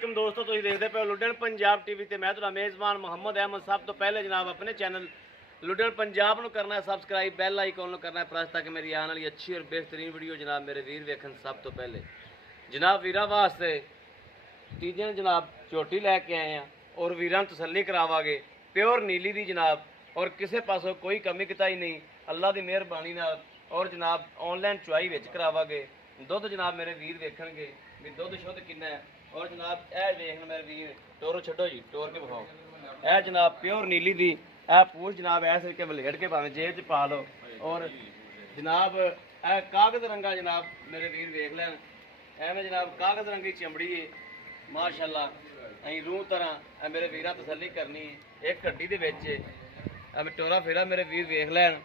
वालेकुम दोस्तों, तुसीं देखदे पे लुधियाना पंजाब टीवी ते मैं तुहाडा मेज़बान मोहम्मद अहमद। सब तो पहले जनाब अपने चैनल लुधियाना पंजाब नूं करना है सबसक्राइब, बैल आइकॉन नूं करना है प्रेस, ताकि मेरी आने वाली अच्छी और बेहतरीन वीडियो जनाब मेरे वीर वेखन। सब तो पहले जनाब वीरां वास्ते चीज़ें जनाब झोटी लैके आए हैं और वीरां तसल्ली करावांगे प्योर नीली दी जनाब, और किसी पासों कोई कमी कताई नहीं, अल्लाह की मेहरबानी नाल। और जनाब ऑनलाइन चुआई विच करावांगे। दुध जनाब मेरे वीर वेखणगे भी दुध शुद्ध किन्ना है। और जनाब ए वेखन मेरे वीर, टोरो छड्डो जी, टोर के विखाओ। ए जनाब प्योर नीली दी ए पूछ जनाब ऐसे के वलेट के भावें जेब च पा लो। और जनाब ए कागज रंगा जनाब मेरे वीर वेख लैन, एवें जनाब कागज रंगी चमड़ी है माशाअल्लाह, अं रूह तरह मेरे वीर तसल्ली करनी है। एक हड्डी दे विच अब टोरा फेरा मेरे वीर वेख लैन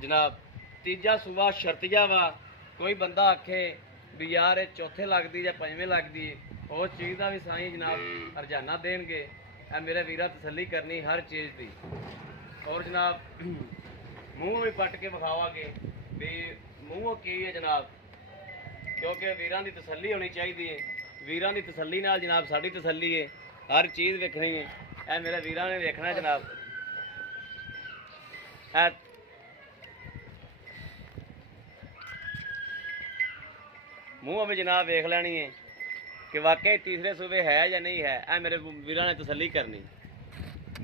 जनाब। तीजा सूबा शर्तिया वा, कोई बंदा आखे भी यार चौथे लगती या पंजवें लगती, उस चीज़ का भी साईं जनाब हरजाना देंगे। मेरे वीरा तसल्ली करनी हर चीज़ की। और जनाब मूँह भी पट के विखावांगे भी मूँह की है जनाब, क्योंकि वीरां की तसल्ली होनी चाहिए है। वीरां की तसल्ली नाल जनाब साड़ी तसल्ली है, हर चीज़ वेखनी है। ए मेरे वीरां ने वेखना जनाब। मूँह में जनाब वेख लैनी है कि वाकई तीसरे सूबे है या नहीं है। ए मेरे वीरां ने तसल्ली करनी,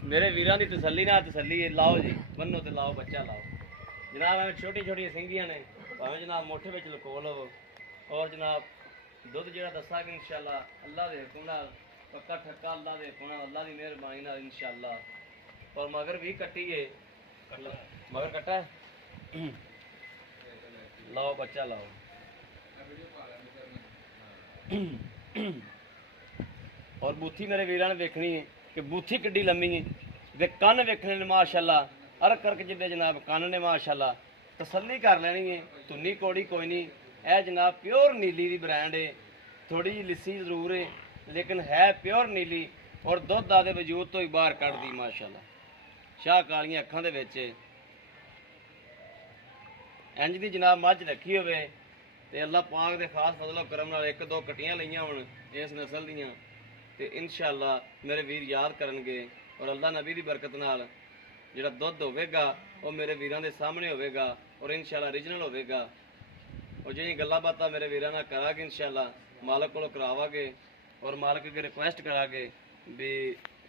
मेरे वीरां की तसल्ली ना तसल्ली है। लाओ जी बनो तो लाओ, बच्चा लाओ जनाब। एवं छोटी छोटी सिंगियां ने भावें जनाब मोठे में लुको लो। और जनाब दुध जो दसा कि इंशाअल्लाह अल्लाह के हुक्म नाल पक्का ठक्का, अल्लाह के हुक्म नाल, अल्लाह की मेहरबानी नाल इंशाअल्लाह। और मगर भी कट्टी है, मगर कट्टा है। लाओ बच्चा लाओ। और बूथी मेरे वीरां ने देखनी है कि बूथी किड्डी लम्मी है, ते कन्न वेखने ने माशाअल्लाह, अरक करक जिद्दे जनाब कन्न ने माशाअल्लाह। तसल्ली कर लैनी है, धुन्नी कौड़ी कोई नहीं। यह जनाब प्योर नीली दी ब्रांड है, थोड़ी जी लिस्सी जरूर है लेकिन है प्योर नीली। और दुध आदे वजूद तो ही बाहर कढ़ दी माशाअल्लाह। शाह कालियां अखां दे विच इंज दी जनाब मझ रखी होवे ते अल्लाह पाक दे खास फजलो करम नाल एक दो कटियां लईयां होण इस नस्ल दीयां, ते इंशाअल्लाह मेरे वीर याद करनगे। और अल्लाह नबी दी बरकत नाल जिहड़ा दुध होवेगा वो मेरे वीरां दे सामने होवेगा और इंशाअल्लाह ओरिजिनल होवेगा। और जिहड़ियां गल्लां बातां मेरे वीरां नाल करांगे इंशाअल्लाह मालक कोलों करावांगे। और मालक अगे रिक्वेस्ट करांगे भी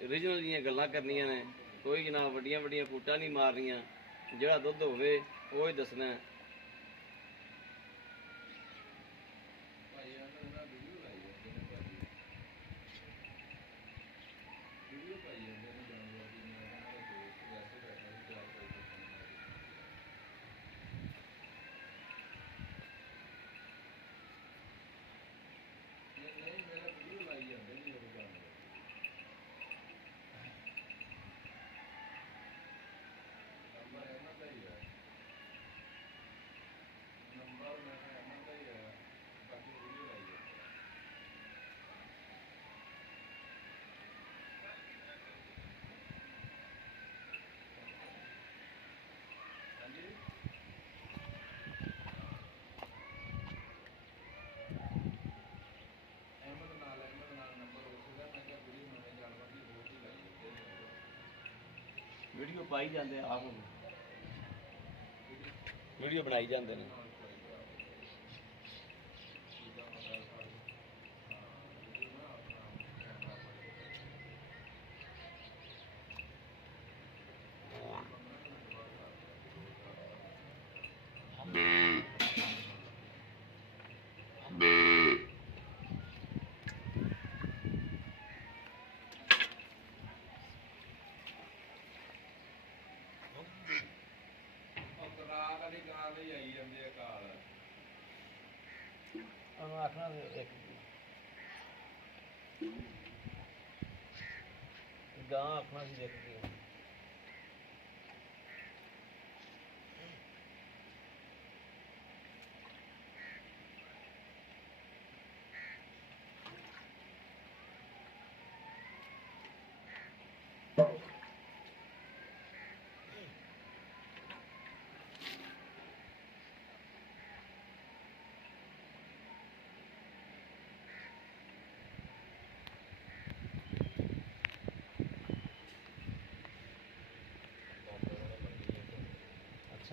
ओरिजिनल दियां गल्लां करनियां ने, कोई जनाब वड्डियां वड्डियां कूटां नहीं मारनियां, जिहड़ा दुध होवे वो ही दसना है। वीडियो पाई जाते आप वीडियो बनाई जाते हैं। आखना एक गां आखना सी देख के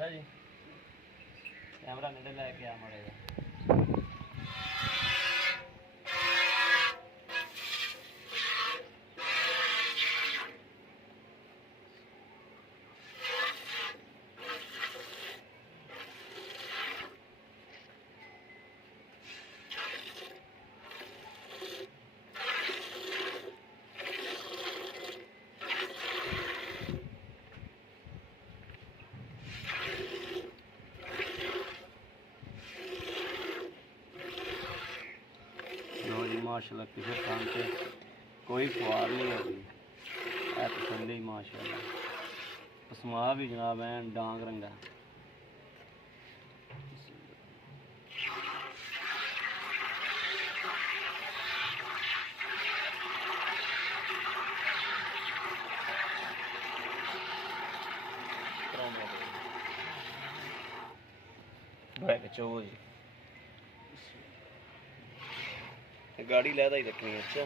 अच्छा जी कैमरा नेड़े लैके आ माड़ा जा माशाल्लाह किसी थान से कोई ख्वार नहीं होगी है पसंद ही माशाल्लाह पसमा भी जनाब है डांग रंगा चो जी गाड़ी लैदा ही रखनी है अच्छा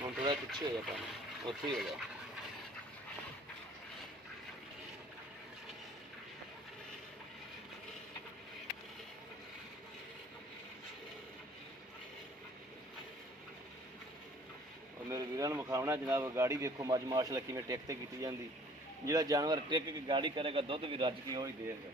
हम थोड़ा पीछे हो जाता उत्थे ही हो जाए और मेरे वीरों को विखावना जनाब गाड़ी देखो मज माशाल्लाह किवें टिक ते कीती जांदी जिहड़ा जानवर टिक के गाड़ी करेगा दुध भी रज के ही देगा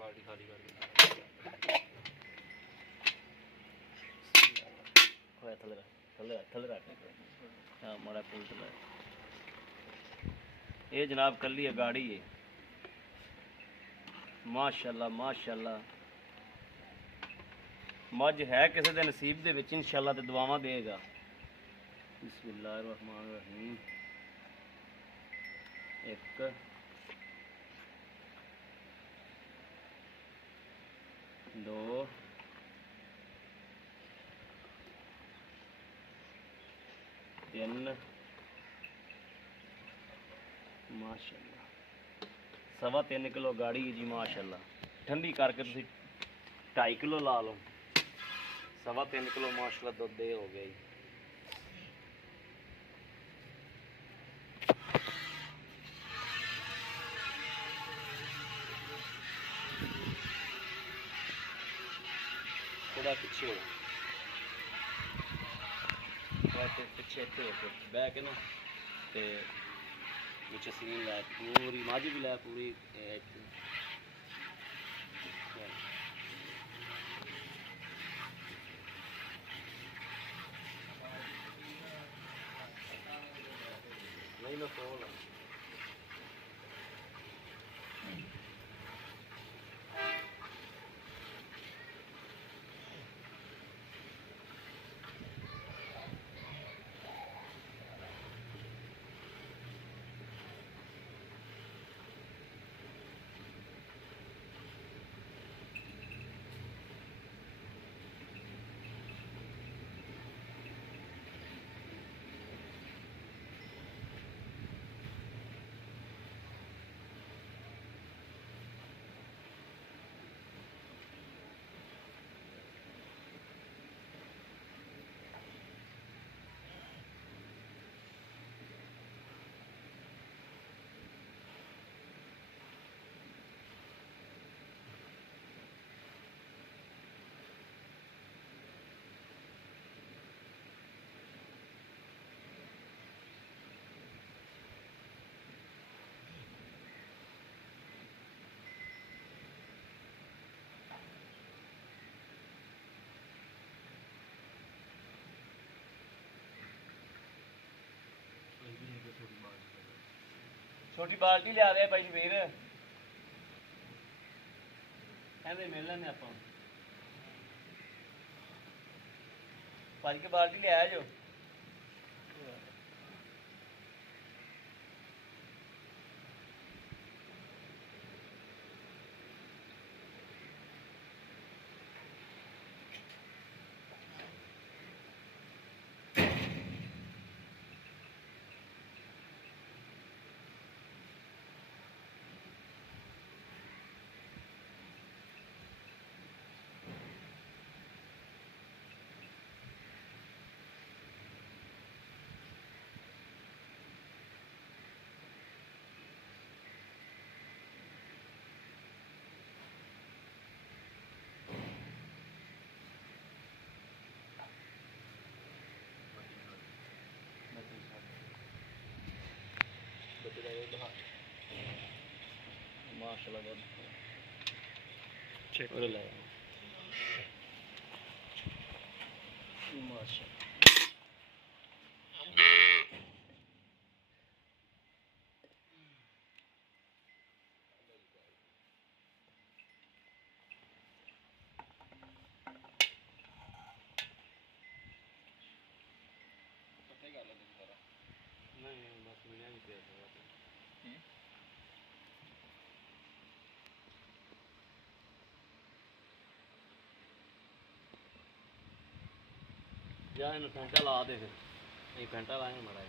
बाल्टी खाली कर थले रख हाँ माड़ा पुल थले ये जनाब कली है गाड़ी है माशाल्लाह माशाल्लाह मज है किसी के नसीब दे विच इंशाअल्लाह ते दुआवां देगा बिस्मिल्लाहिर्रहमानिर्रहीम एक दो तीन माशाल्लाह 3.25 किलो गाड़ी है जी माशाल्लाह ठंडी करके तुसी 2.5 किलो ला लो 3.25 किलो माशाल्लाह दुध दे हो गया जी थोड़ा पीछे हो पिछे बह के ना ते सीन लै पूरी मझ भी लै पूरी नहीं ना खोल ਛੋਟੀ ਬਾਲਟੀ ਲਿਆ ਦੇ ਭਾਈ ਵੀਰ, ਕਹਿੰਦੇ ਮਿਲ ਲੈਣੇ ਆਪਾਂ ਭਾਜੀ ਕੇ ਬਾਲਟੀ ਲਿਆਇਆ ਜੋ। माशाल्लाह बहुत चेक लगा माशाल्लाह। नहीं बस मैंने भी किया था। यार इन घंटा ला दे फिर एक घंटा लाएंगे माड़ा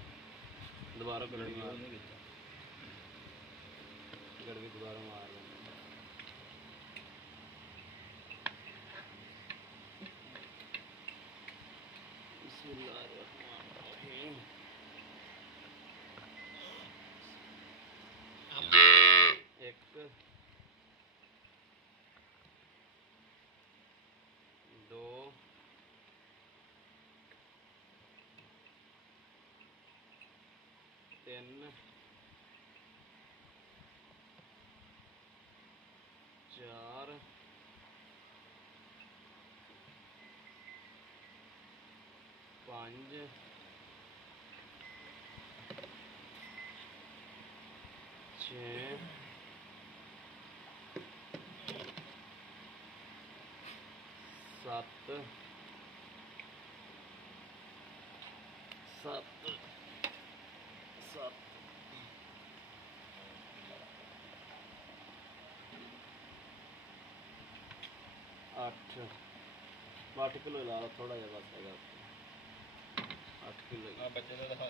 दोबारा गड़वी दोबारा मार लेंगे। बिस्मिल्लाहिर्रहमानिर्रहीम। एक दो तीन चार पाँच छः सत्त सत्त सत्त अठ 8 किलो ला थोड़ा जहा बस है 8 किलो बच्चे का दिखा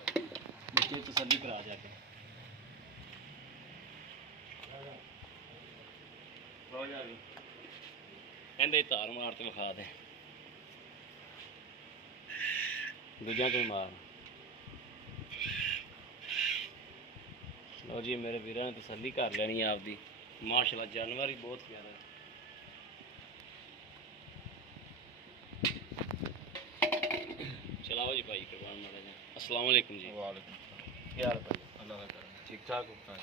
बच्चे तसल्ली करा जाके कहते तार मार तो विखा दे दूजा तो मार। लो जी मेरे वीर ने तसल्ली कर लेनी है आपदी माशाल्लाह जानवर ही बहुत प्यारा है। चलाओ जी भाई कुर्बान मारा जी। अस्सलाम वालेकुम जी। वालेकुम क्या हाल भाई? अल्लाह का करम ठीक ठाक हो? हाँ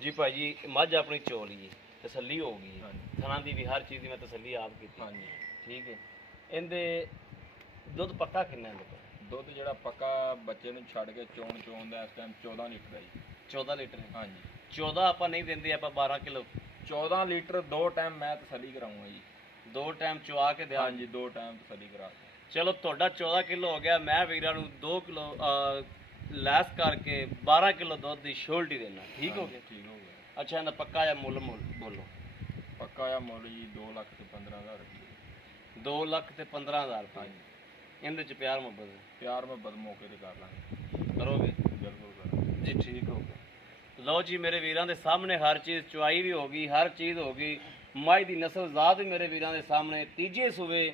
जी भाई जी मझ अपनी चोली है तसल्ली हो गई थना की भी हर चीज़ की मैं तसल्ली आप की। हाँ जी ठीक है। इनके दुध पक्का किन्ना दुध जो पक्का बच्चे छड़ के चोन चोन का इस टाइम 14 लीटर है जी। 14 लीटर है? हाँ जी 14 आप नहीं देंगे आप 12 किलो 14 लीटर 2 टाइम मैं तसल्ली कराऊंगा जी। 2 टाइम चुआ के दिया? हाँ जी 2 टाइम तसल्ली करा। चलो थोड़ा 14 किलो हो गया मैं वीरा 2 किलो लैस करके 12 किलो दुध की शोल्टी देना ठीक हो गया? ठीक हो गया। अच्छा इन्हें पक्का या मुल बोलो? पक्का या मुल जी 2,15,000 रुपये। 2,15,000 रुपये इनके प्यार मुहब्बत मौके पर कर लाँगे करोगे? बिल्कुल करोगे जी ठीक हो गया। लो जी मेरे वीरों के सामने हर चीज़ चुआई भी होगी हर चीज़ होगी मई की नस्ल ज़ात भी मेरे वीरों के सामने तीजे सूबे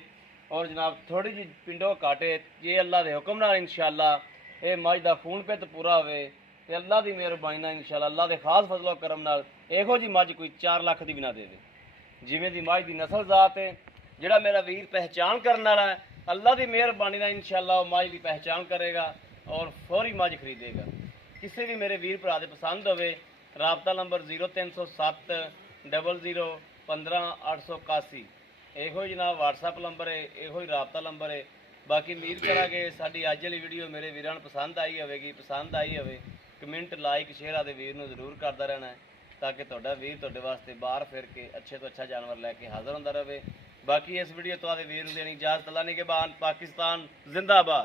और जनाब थोड़ी जी पिंडों काटे ये अल्लाह के हुक्म नाल इंशाअल्लाह ये मज का खून पित पूरा होवे ते अल्लाह की मेहरबानी नाल इंशाअल्लाह अल्लाह के खास फजलो करम नाल इहो जी मज कोई 4 लाख की भी ना दे दे जिमें दी मज की नस्ल ज़ात है जिहड़ा मेरा वीर पहचान करने वाला है अल्लाह की मेहरबानी नाल इंशाअल्लाह मज की पहचान करेगा और फौरी मज खरीदेगा। किसी भी मेरे वीर भरा दे पसंद होवे राबता नंबर 0307 00 15 881 ਇਹੋ ਹੀ ਜਨਾਬ WhatsApp ਨੰਬਰ ਹੈ ਇਹੋ ਹੀ ਰਾਬਤਾ ਨੰਬਰ ਹੈ। ਬਾਕੀ ਉਮੀਦ ਕਰਾਂਗੇ ਸਾਡੀ ਅੱਜ ਵਾਲੀ ਵੀਡੀਓ ਮੇਰੇ ਵੀਰਾਂ ਨੂੰ ਪਸੰਦ ਆਈ ਹੋਵੇਗੀ। ਪਸੰਦ ਆਈ ਹੋਵੇ ਕਮੈਂਟ ਲਾਈਕ ਸ਼ੇਅਰ ਆਦੇ ਵੀਰ ਨੂੰ ਜ਼ਰੂਰ ਕਰਦਾ ਰਹਿਣਾ ਹੈ ਤਾਂ ਕਿ ਤੁਹਾਡਾ ਵੀਰ ਤੁਹਾਡੇ ਵਾਸਤੇ ਬਾਹਰ ਫਿਰ ਕੇ ਅੱਛੇ ਤੋਂ ਅੱਛਾ ਜਾਨਵਰ ਲੈ ਕੇ ਹਾਜ਼ਰ ਹੁੰਦਾ ਰਹੇ। ਬਾਕੀ ਇਸ ਵੀਡੀਓ ਤੋਂ ਆਦੇ ਵੀਰ ਨੂੰ ਦੇਣੀ ਇਜਾਜ਼ਤ। ਅੱਲਾ ਨਿਗਹਿਬਾਨ। ਪਾਕਿਸਤਾਨ ਜ਼ਿੰਦਾਬਾਦ।